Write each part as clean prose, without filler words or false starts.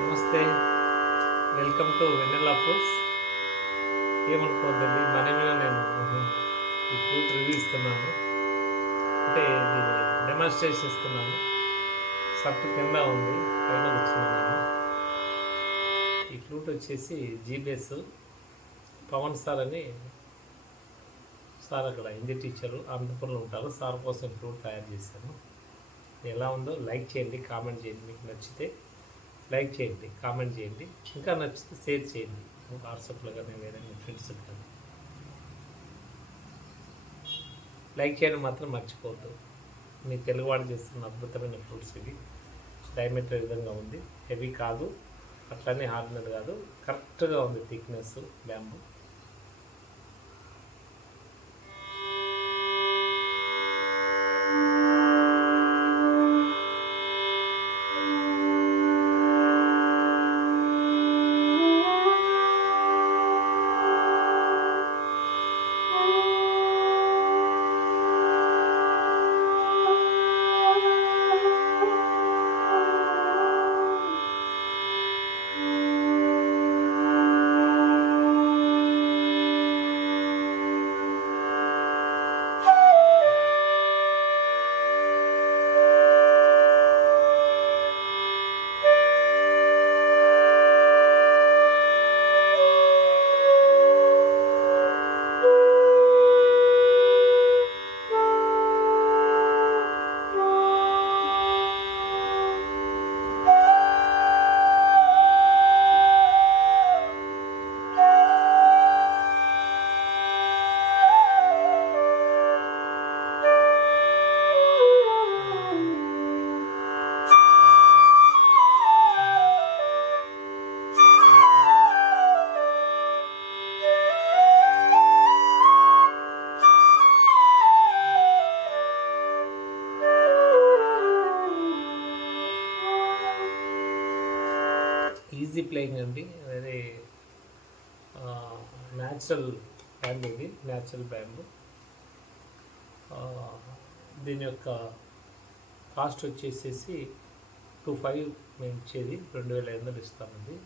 నమస్తే, welcome to vanilla fruits. ఏమనుకోవద్దండి, మనమే నేను ఈ ఫ్రూట్ రివ్యూ ఇస్తున్నాను, అంటే దీన్ని డెమాన్స్ట్రేషన్ ఇస్తున్నాను. సట్టు కింద ఉంది, పైన కూర్చున్నాను నేను. ఈ ఫ్రూట్ వచ్చేసి జీబీఎస్ పవన్ సార్ అని సార్ అక్కడ హిందీ టీచరు అనంతపురంలో ఉంటారు. సార్ కోసం ఫ్రూట్ తయారు చేశాను. ఎలా ఉందో లైక్ చేయండి, కామెంట్ చేయండి. మీకు నచ్చితే లైక్ చేయండి, కామెంట్ చేయండి. ఇంకా నచ్చితే షేర్ చేయండి వాట్సాప్లో కానీ వేరే మీ ఫ్రెండ్స్కి కానీ. లైక్ చేయడం మాత్రం మర్చిపోవద్దు. మీ తెలుగువాడు చేస్తున్న అద్భుతమైన ఫ్రూట్స్ ఇవి. డయామీటర్ విధంగా ఉంది, హెవీ కాదు, అట్లనే హార్డ్నర్ కాదు, కరెక్ట్గా ఉంది థిక్నెస్ బ్యాంబు. ఈజీ ప్లేయింగ్ అండి. అది న్యాచురల్ బ్యాంబు, ఇది న్యాచురల్ బ్యాంబు. దీని యొక్క కాస్ట్ వచ్చేసేసి 2500 మేము ఇచ్చేది 2500 ఇస్తామండి.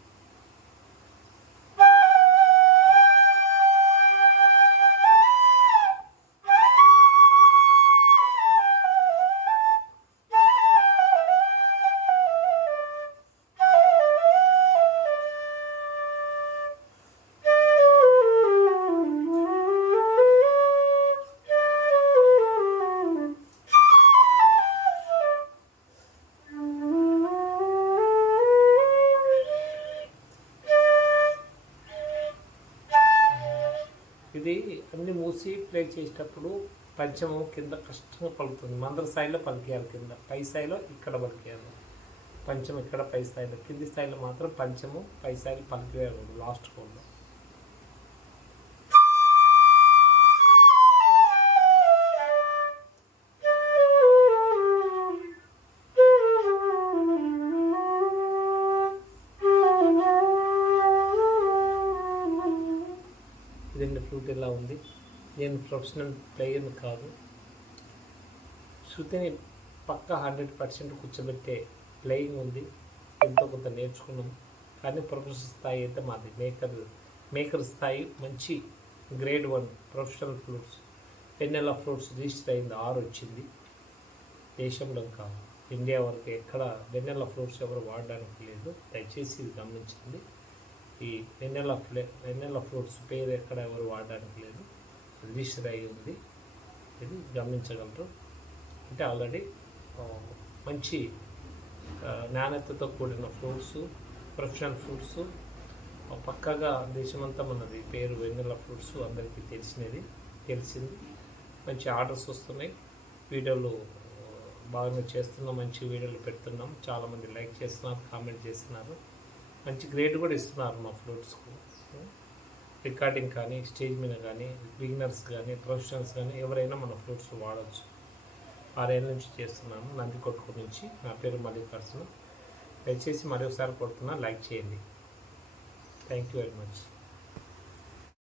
ఇది అన్ని మూసి ప్లే చేసేటప్పుడు పంచము కింద కష్టంగా పలుకుతుంది. మందర స్థాయిలో పలికేయాలి, కింద పై స్థాయిలో ఇక్కడ పలికేయాలి. పంచం ఇక్కడ పై స్థాయిలో, కింది స్థాయిలో మాత్రం పంచము పై స్థాయిలో పలికేయాలి లాస్ట్ కోడ్లో. ఇదండి ఫ్లూట్ ఎలా ఉంది. నేను ప్రొఫెషనల్ ప్లేయర్ని కాదు, శృతిని పక్కా 100% కూర్చోబెట్టే ప్లేయింగ్ ఉంది. ఎంతో కొంత నేర్చుకున్నాం, కానీ ప్రొఫెషనల్ స్థాయి అయితే మాది మేకర్ స్థాయి. మంచి గ్రేడ్ 1 ప్రొఫెషనల్ ఫ్లూట్స్ వెన్నెలా ఫ్రూట్స్ రిజిస్టర్ అయింది, 6 వచ్చింది. దేశంలో ఇంకా ఇండియా వరకు ఎక్కడ వెన్నెలా ఫ్రూట్స్ ఎవరు వాడడానికి లేదు, దయచేసి ఇది గమనించండి. ఈ వెన్నెలా ఫ్రూట్స్ పేరు ఎక్కడ ఎవరు వాడడానికి లేదు, రిజిస్టర్ అయి ఉంది. ఇది గమనించగలరు. అంటే ఆల్రెడీ మంచి నాణ్యతతో కూడిన ఫ్రూట్స్, ప్రొఫెషనల్ ఫ్రూట్స్, పక్కాగా దేశమంతా మనది పేరు వెన్నెలా ఫ్రూట్స్ అందరికీ తెలిసింది. మంచి ఆర్డర్స్ వస్తున్నాయి, వీడియోలు బాగా చేస్తున్నాం, మంచి వీడియోలు పెడుతున్నాం. చాలామంది లైక్ చేస్తున్నారు, కామెంట్ చేస్తున్నారు, మంచి గ్రేడ్ కూడా ఇస్తున్నారు మా ఫ్లూట్స్కు. రికార్డింగ్ కానీ, స్టేజ్ మీద కానీ, బిగినర్స్ కానీ, ప్రొఫెషనల్స్ కానీ ఎవరైనా మన ఫ్లూట్స్ వాడవచ్చు. 6 ఏళ్ళ నుంచి చేస్తున్నాను, నందికొట్కూరు నుంచి. నా పేరు మల్లికార్జున. దయచేసి మరొకసారి కొడుతున్నా, లైక్ చేయండి. Thank you very much.